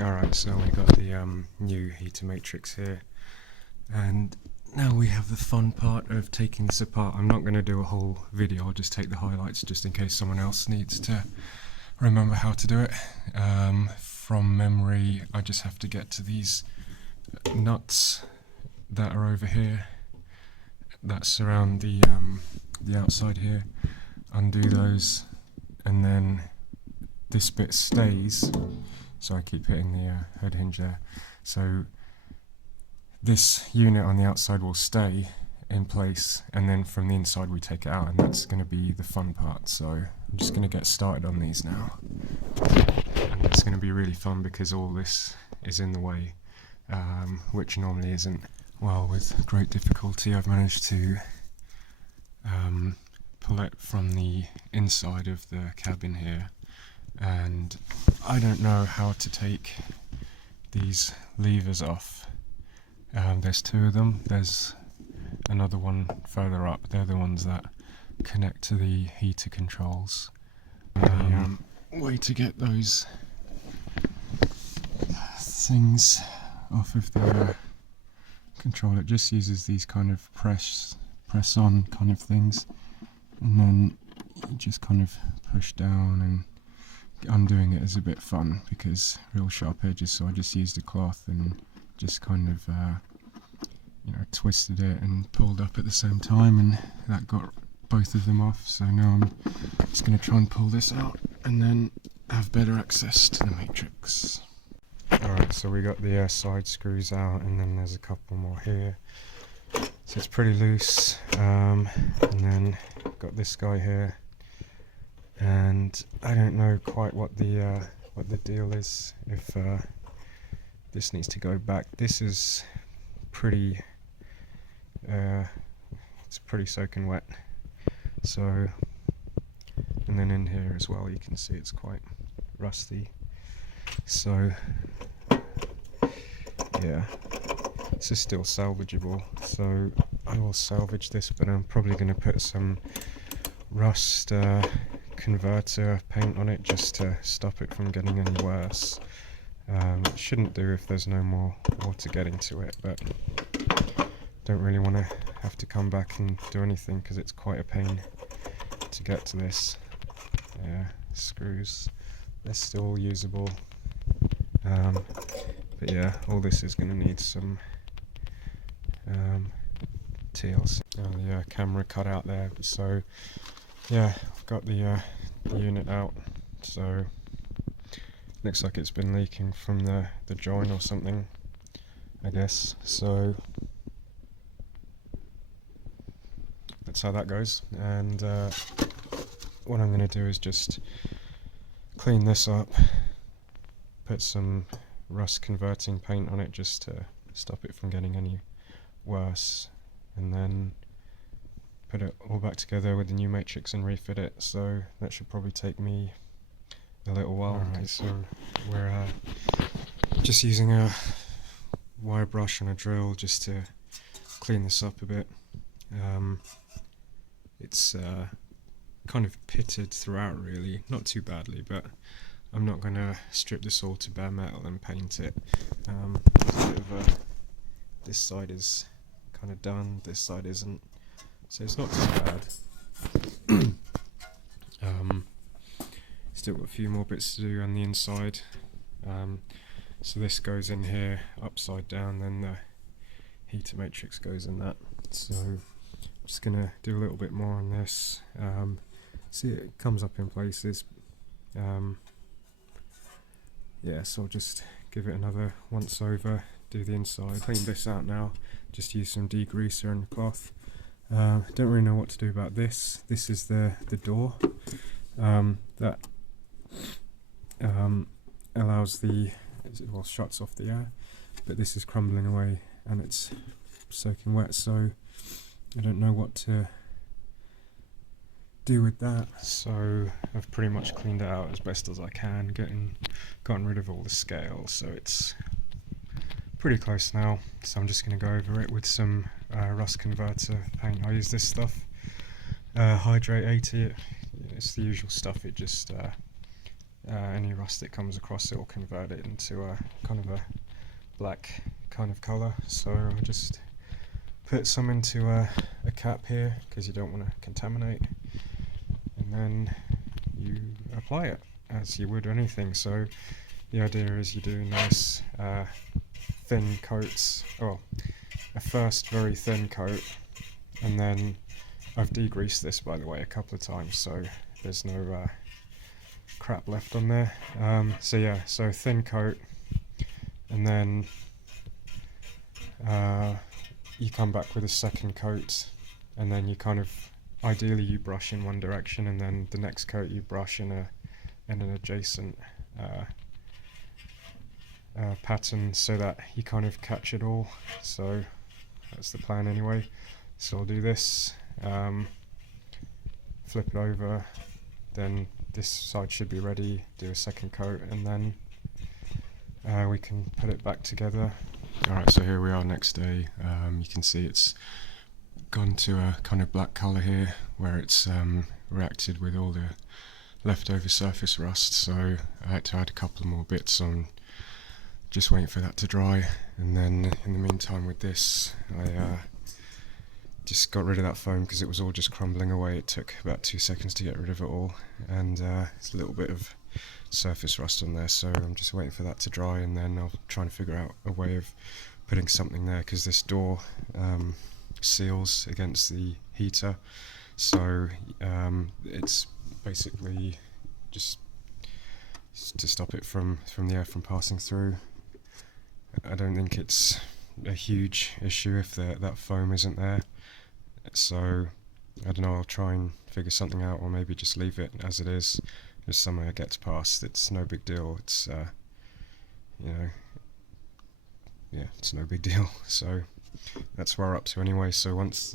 Alright, so we got the new heater matrix here, and now we have the fun part of taking this apart. I'm not going to do a whole video, I'll just take the highlights just in case someone else needs to remember how to do it. From memory, I just have to get to these nuts that are over here that surround the outside here, undo those, and then this bit stays. So I keep hitting the head hinge there. So this unit on the outside will stay in place, and then from the inside we take it out, and that's going to be the fun part. So I'm just going to get started on these now, and it's going to be really fun because all this is in the way, which normally isn't. Well, with great difficulty I've managed to pull it from the inside of the cabin here, and I don't know how to take these levers off. There's two of them, there's another one further up, they're the ones that connect to the heater controls. Way to get those things off of the control, it just uses these kind of press on kind of things, and then you just kind of push down, and undoing it is a bit fun because real sharp edges, so I just used a cloth and just kind of twisted it and pulled up at the same time, and that got both of them off. So now I'm just going to try and pull this out and then have better access to the matrix. Alright, so we got the side screws out, and then there's a couple more here, so it's pretty loose, and then got this guy here, and I don't know quite what the deal is, if this needs to go back. This is pretty it's pretty soaking wet, so, and then in here as well you can see it's quite rusty, so yeah, this is still salvageable, so I will salvage this, but I'm probably going to put some rust converter paint on it just to stop it from getting any worse. It shouldn't do if there's no more water getting to it, but don't really want to have to come back and do anything because it's quite a pain to get to this. Yeah, screws, they're still usable, but yeah, all this is going to need some TLC. The camera cut out there, so yeah, I've got the unit out, so looks like it's been leaking from the join or something, I guess, so that's how that goes. And what I'm going to do is just clean this up, put some rust converting paint on it just to stop it from getting any worse, and then put it all back together with the new matrix and refit it. So that should probably take me a little while. Alright, so we're just using a wire brush and a drill just to clean this up a bit. It's kind of pitted throughout really, not too badly, but I'm not going to strip this all to bare metal and paint it. This side is kind of done, this side isn't, so it's not too bad. Still got a few more bits to do on the inside. So this goes in here upside down, then the heater matrix goes in that. So I'm just gonna do a little bit more on this. See, it comes up in places. Yeah, so I'll just give it another once over, do the inside. Clean this out now, just use some degreaser and cloth. Don't really know what to do about this. This is the door that allows well, shuts off the air, but this is crumbling away and it's soaking wet, so I don't know what to do with that. So I've pretty much cleaned it out as best as I can, gotten rid of all the scale, so it's pretty close now. So I'm just going to go over it with some rust converter paint. I use this stuff, Hydrate 80. It's the usual stuff, it just any rust that comes across it will convert it into a kind of a black kind of colour. So I'll just put some into a cap here because you don't want to contaminate, and then you apply it as you would anything. So the idea is you do nice thin coats, or a first very thin coat, and then I've degreased this by the way a couple of times so there's no crap left on there. So yeah, so thin coat, and then you come back with a second coat, and then you kind of, ideally you brush in one direction, and then the next coat you brush in an adjacent pattern so that you kind of catch it all. So that's the plan anyway. So I'll do this, flip it over, then this side should be ready, do a second coat, and then we can put it back together. Alright, so here we are next day. You can see it's gone to a kind of black colour here where it's reacted with all the leftover surface rust, so I had to add a couple more bits on, just waiting for that to dry. And then in the meantime with this, I just got rid of that foam because it was all just crumbling away. It took about 2 seconds to get rid of it all, and it's a little bit of surface rust on there, so I'm just waiting for that to dry, and then I'll try and figure out a way of putting something there, because this door seals against the heater, so it's basically just to stop it from the air from passing through. I don't think it's a huge issue if that foam isn't there, so I don't know, I'll try and figure something out, or maybe just leave it as it is. If somehow it gets past, it's no big deal. It's you know, yeah, it's no big deal. So that's where we're up to anyway. So once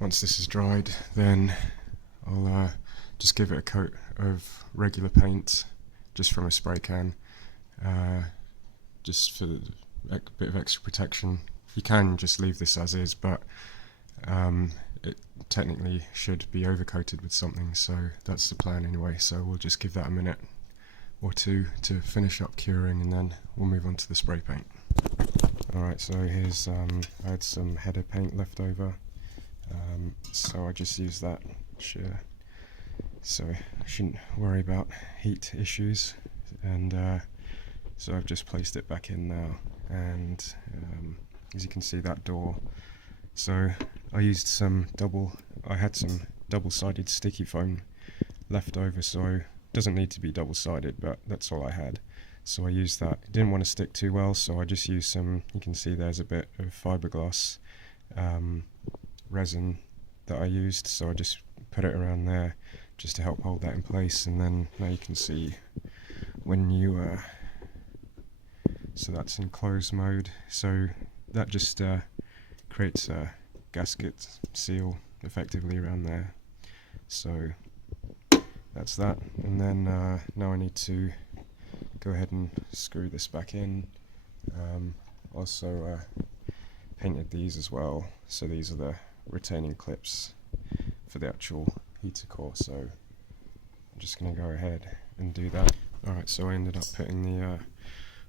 this is dried, then I'll just give it a coat of regular paint, just from a spray can, just for a bit of extra protection. You can just leave this as is, but it technically should be overcoated with something, so that's the plan anyway. So we'll just give that a minute or two to finish up curing, and then we'll move on to the spray paint. Alright, so here's I had some header paint left over, so I just used that, so I shouldn't worry about heat issues, and so I've just placed it back in now, and as you can see, that door, so I used I had some double-sided sticky foam left over, so it doesn't need to be double-sided, but that's all I had. So I used that. It didn't want to stick too well, so I just used some, you can see there's a bit of fiberglass resin that I used, so I just put it around there just to help hold that in place. And then now you can see when you, so that's in closed mode, so that just creates a gasket seal effectively around there. So that's that, and then now I need to go ahead and screw this back in. Also painted these as well, so these are the retaining clips for the actual heater core, so I'm just going to go ahead and do that. Alright, so I ended up putting the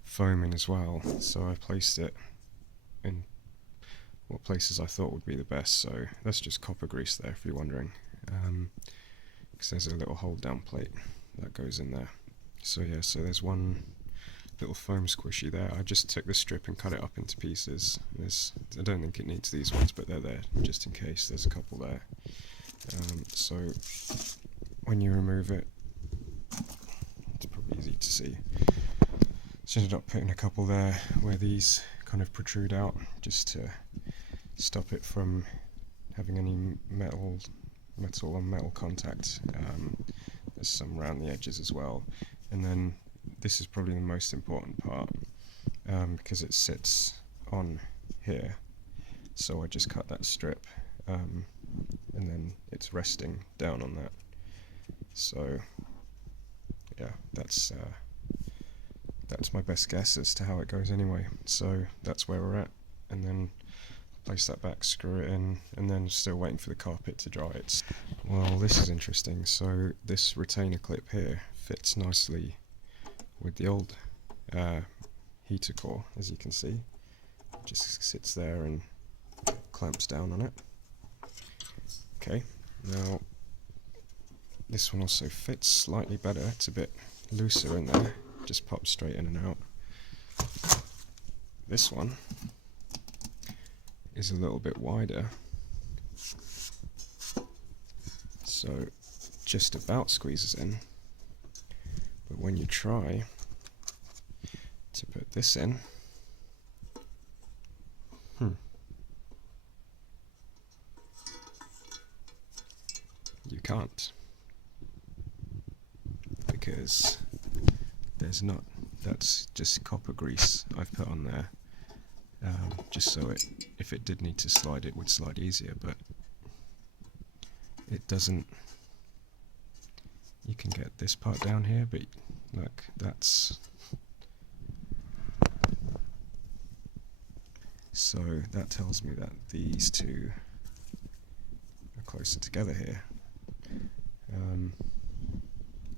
foam in as well, so I placed it in what places I thought would be the best. So that's just copper grease there, if you're wondering, because there's a little hold down plate that goes in there. So yeah, so there's one little foam squishy there. I just took the strip and cut it up into pieces. I don't think it needs these ones, but they're there just in case. There's a couple there. So when you remove it, it's probably easy to see. So I ended up putting a couple there where these kind of protrude out, just to stop it from having any metal on metal contact. There's some around the edges as well, and then this is probably the most important part, because it sits on here, so I just cut that strip, and then it's resting down on that. So yeah, that's my best guess as to how it goes anyway. So that's where we're at, and then place that back, screw it in, and then still waiting for the carpet to dry. Well, this is interesting. So this retainer clip here fits nicely with the old heater core, as you can see. It just sits there and clamps down on it. Okay, now this one also fits slightly better. It's a bit looser in there, just pops straight in and out. This one is a little bit wider, so just about squeezes in. But when you try to put this in, you can't, because there's not. That's just copper grease I've put on there, just so if it did need to slide, it would slide easier, but it doesn't. You can get this part down here, but look, that's... So that tells me that these two are closer together here,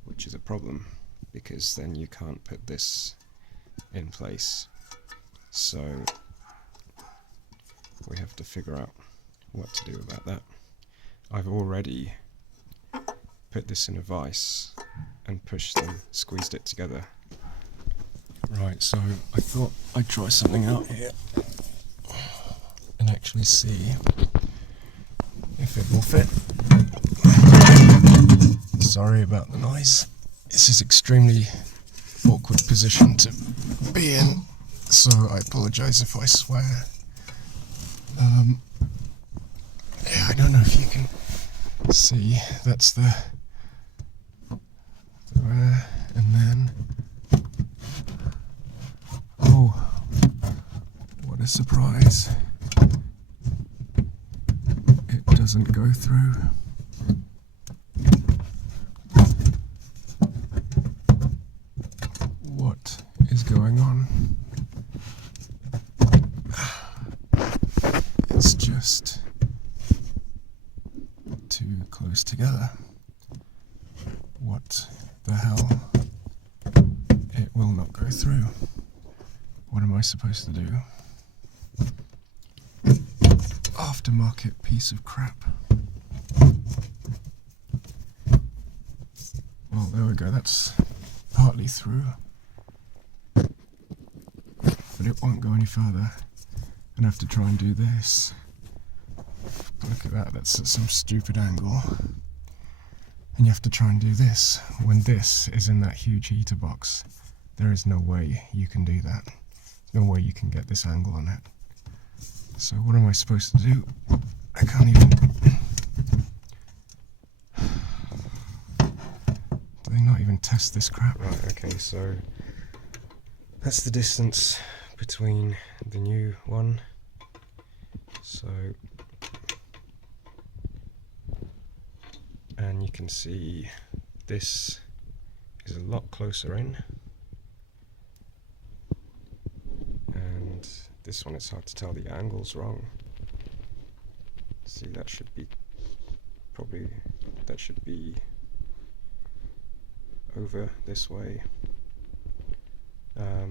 which is a problem, because then you can't put this in place. So we have to figure out what to do about that. I've already put this in a vise and pushed them, squeezed it together. Right, so I thought I'd try something out here and actually see if it will fit. Sorry about the noise. This is extremely awkward position to be in, so I apologise if I swear. Yeah, I don't know if you can see, that's the and then, oh, what a surprise, it doesn't go through. What is going on? It's just too close together. What the hell? It will not go through. What am I supposed to do? Aftermarket piece of crap. Well, there we go, that's partly through. But it won't go any further. And I have to try and do this. Look at that, that's at some stupid angle. And you have to try and do this when this is in that huge heater box. There is no way you can do that. There's no way you can get this angle on it. So what am I supposed to do? I can't even... Do they not even test this crap? Right, okay, so that's the distance between the new one. So, and you can see this is a lot closer in, and this one, it's hard to tell, the angle's wrong. See, that should be over this way.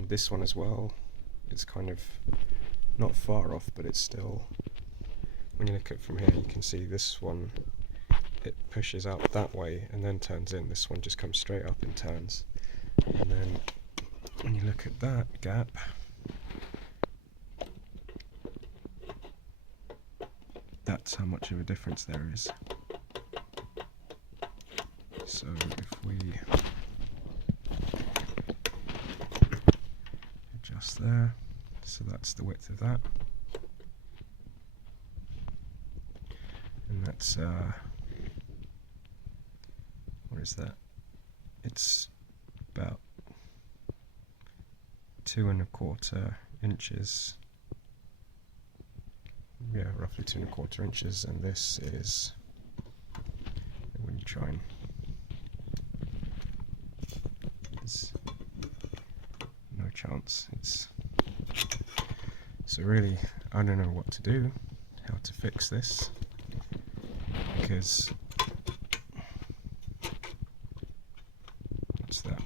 This one as well, it's kind of not far off, but it's still, when you look at it from here, you can see this one, it pushes out that way and then turns in. This one just comes straight up and turns. And then when you look at that gap, that's how much of a difference there is. So if we adjust there, so that's the width of that, and that's what is that? It's about 2¼ inches. Yeah, roughly 2¼ inches, and this is, when you try and, there's no chance. It's, so really, I don't know what to do. how to fix this, because what's that?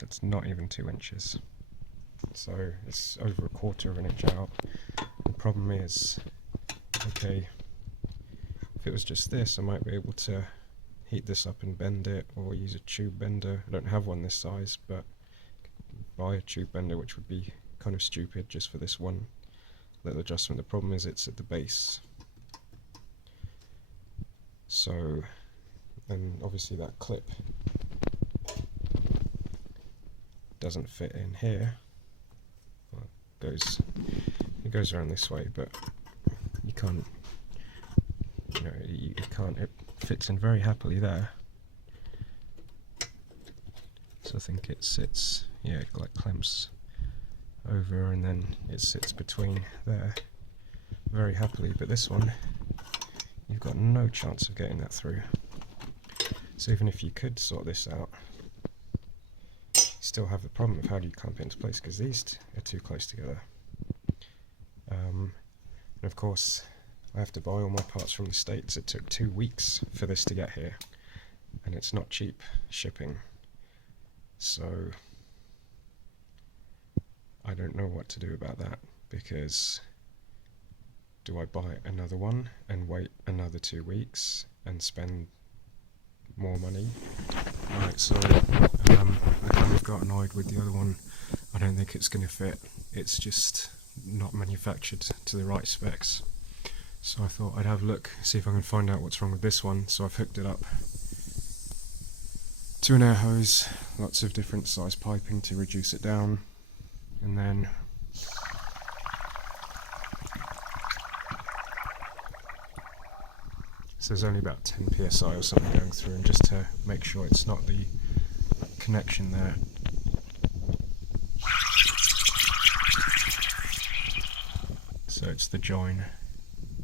That's not even 2 inches, so it's over 1/4 of an inch out. The problem is, okay, if it was just this, I might be able to heat this up and bend it, or use a tube bender. I don't have one this size, but buy a tube bender, which would be kind of stupid just for this one little adjustment. The problem is it's at the base, so, and obviously that clip doesn't fit in here. Well, it goes around this way, but you can't, you can't, it fits in very happily there. So I think it sits, yeah, it like clamps over and then it sits between there very happily, but this one, you've got no chance of getting that through. So even if you could sort this out, you still have the problem of how do you clamp it into place, because these are too close together. And of course, I have to buy all my parts from the States. It took 2 weeks for this to get here, and it's not cheap shipping. So I don't know what to do about that, because do I buy another one and wait another 2 weeks and spend more money? Right, so I kind of got annoyed with the other one. I don't think it's going to fit. It's just not manufactured to the right specs. So I thought I'd have a look, see if I can find out what's wrong with this one. So I've hooked it up to an air hose, lots of different size piping to reduce it down, and then so there's only about 10 psi or something going through, and just to make sure it's not the connection there. So it's the join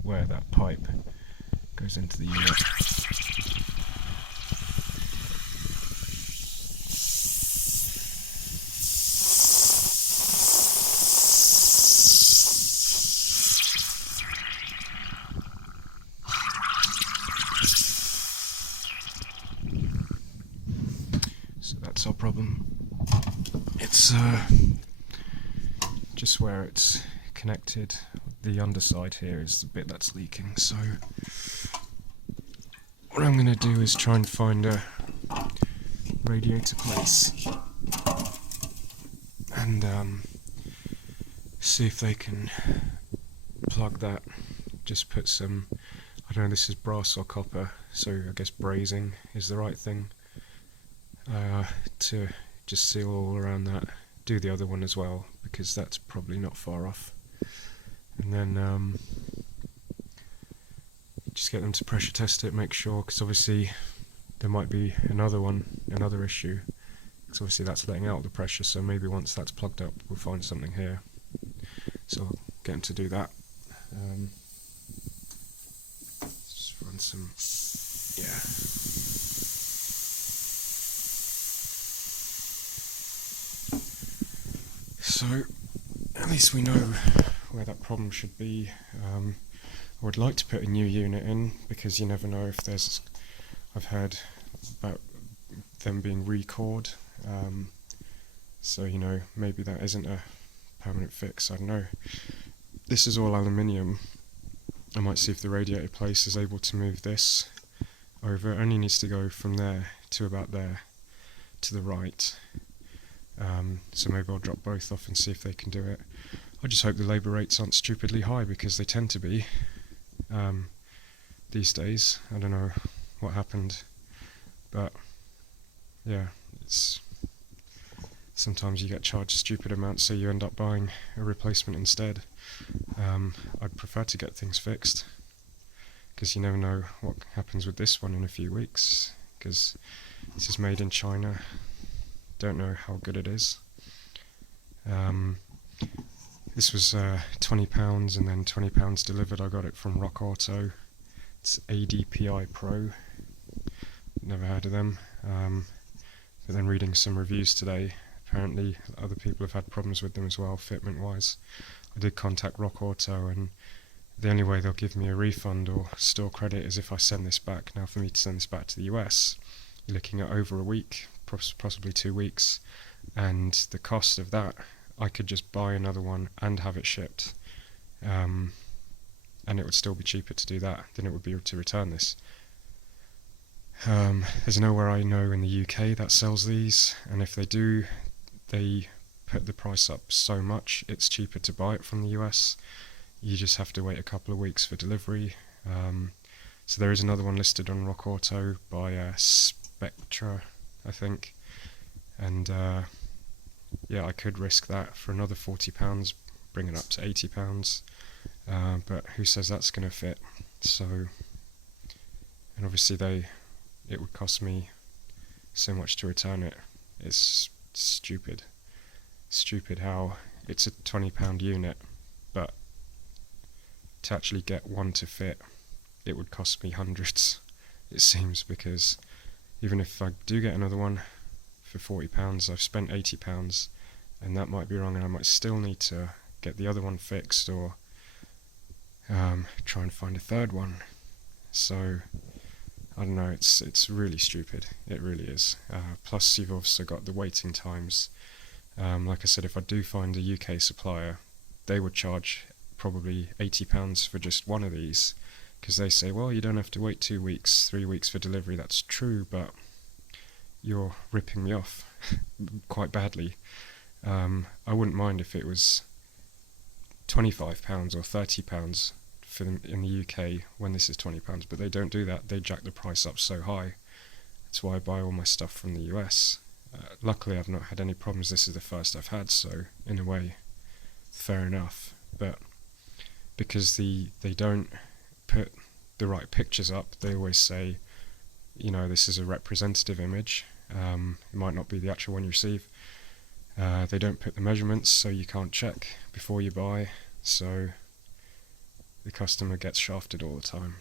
where that pipe goes into the unit. So that's our problem. It's just where it's connected. The underside here is the bit that's leaking, so what I'm going to do is try and find a radiator place and see if they can plug that. Just put some, I don't know, this is brass or copper, so I guess brazing is the right thing, to just seal all around that. Do the other one as well, because that's probably not far off. And then just get them to pressure test it, make sure, because obviously there might be another issue, because obviously that's letting out the pressure, so maybe once that's plugged up we'll find something here. So I'll get them to do that. Just run some, yeah. So at least we know where that problem should be. I would like to put a new unit in, because you never know if there's, I've heard about them being recored, so maybe that isn't a permanent fix, I don't know. This is all aluminium. I might see if the radiator place is able to move this over. It only needs to go from there to about there to the right, so maybe I'll drop both off and see if they can do it. I just hope the labour rates aren't stupidly high, because they tend to be these days. I don't know what happened, but yeah, it's sometimes you get charged stupid amounts, so you end up buying a replacement instead. I'd prefer to get things fixed, because you never know what happens with this one in a few weeks, because this is made in China. Don't know how good it is. This was £20 and then £20 delivered. I got it from Rock Auto. It's ADPI Pro. Never heard of them. But then reading some reviews today, Apparently other people have had problems with them as well, fitment wise. I did contact Rock Auto, and the only way they'll give me a refund or store credit is if I send this back. Now, for me to send this back to the US, you're looking at over a week, possibly 2 weeks, and the cost of that, I could just buy another one and have it shipped, and it would still be cheaper to do that than it would be to return this. There's nowhere I know in the UK that sells these, and if they do, they put the price up so much it's cheaper to buy it from the US. You just have to wait a couple of weeks for delivery. So there is another one listed on Rock Auto by Spectra, I think, and yeah, I could risk that for another £40, bring it up to £80, but who says that's going to fit? So, and obviously it would cost me so much to return it. It's stupid how it's a £20 unit, but to actually get one to fit, it would cost me hundreds, it seems, because even if I do get another one for £40, I've spent £80, and that might be wrong, and I might still need to get the other one fixed, or try and find a third one. So I don't know, it's really stupid, it really is. Plus you've also got the waiting times. Like I said, if I do find a UK supplier, they would charge probably £80 for just one of these, because they say, well, you don't have to wait 2 weeks, 3 weeks for delivery. That's true, but you're ripping me off quite badly. I wouldn't mind if it was £25 or £30 for them in the UK when this is £20, but they don't do that. They jack the price up so high. That's why I buy all my stuff from the US. Luckily I've not had any problems. This is the first I've had, so in a way fair enough, but because they don't put the right pictures up, they always say, you know, this is a representative image, it might not be the actual one you receive. They don't put the measurements, so you can't check before you buy, so the customer gets shafted all the time.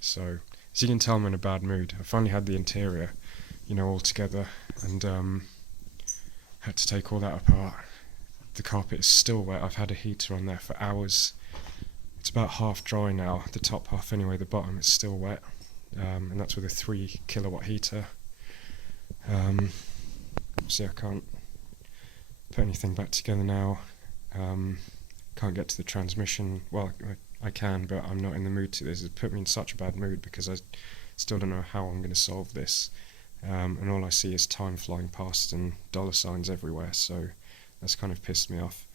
So as you can tell, I'm in a bad mood. I finally had the interior, you know, all together, and had to take all that apart. The carpet is still wet. I've had a heater on there for hours. It's about half dry now, the top half anyway, the bottom is still wet, and that's with a 3 kilowatt heater. See, I can't put anything back together now. Can't get to the transmission. Well, I can, but I'm not in the mood to. This has put me in such a bad mood because I still don't know how I'm going to solve this, and all I see is time flying past and dollar signs everywhere, so that's kind of pissed me off.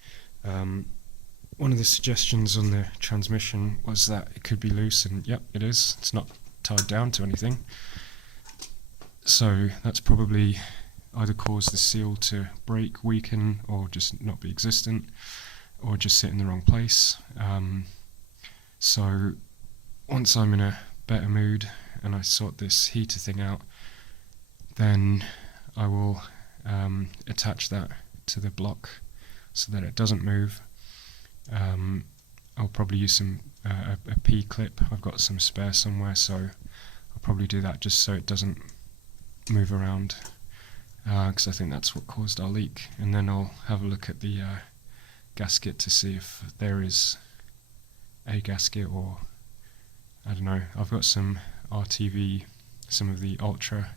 One of the suggestions on the transmission was that it could be loose, and yep, it is. It's not tied down to anything, so that's probably either caused the seal to break, weaken, or just not be existent, or just sit in the wrong place. So once I'm in a better mood and I sort this heater thing out, then I will attach that to the block so that it doesn't move. I'll probably use a P-clip. I've got some spare somewhere, so I'll probably do that just so it doesn't move around, because I think that's what caused our leak. And then I'll have a look at the gasket to see if there is a gasket, or I don't know. I've got some RTV, some of the Ultra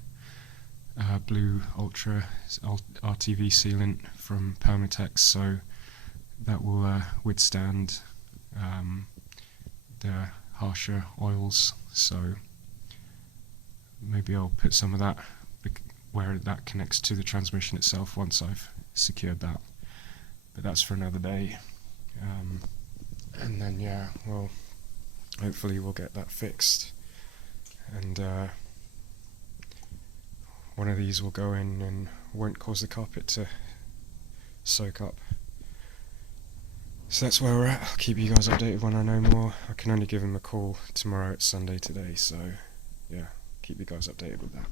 blue Ultra RTV sealant from Permatex, so that will withstand the harsher oils. So maybe I'll put some of that where that connects to the transmission itself once I've secured that. But that's for another day. And then yeah, well, hopefully we'll get that fixed, and one of these will go in and won't cause the carpet to soak up. So that's where we're at. I'll keep you guys updated when I know more. I can only give him a call tomorrow. It's Sunday today, so yeah, keep you guys updated with that.